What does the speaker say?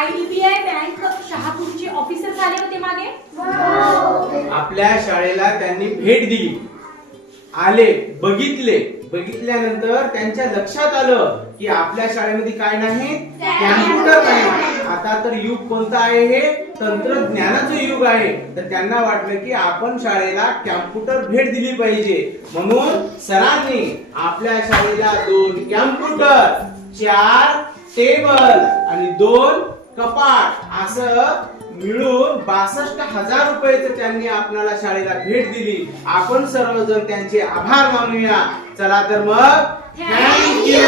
IDBI bank शहापूरचे officer झाले होते मागे. आपल्या शाळेला त्यांनी भेट दिली, आले, बघितल्यानंतर त्यांच्या लक्षात आलं की आपल्या शाळेमध्ये काय नाही, कॅम्प्युटर नाही. आता तर युग कोणतं आहे, हे तंत्रज्ञानाचं युग आहे. तर त्यांना वाटलं की आपण शाळेला कॅम्प्युटर भेट दिली पाहिजे. म्हणून सरांनी आपल्या शाळेला 2 कॅम्प्युटर, 4 टेबल आणि 2 कपाट असं मिळून 62,000 रुपयाचं त्यांनी आपल्याला शाळेला भेट दिली. आपण सर्वजण त्यांचे आभार मानूया. चला तर मग थँक्यू.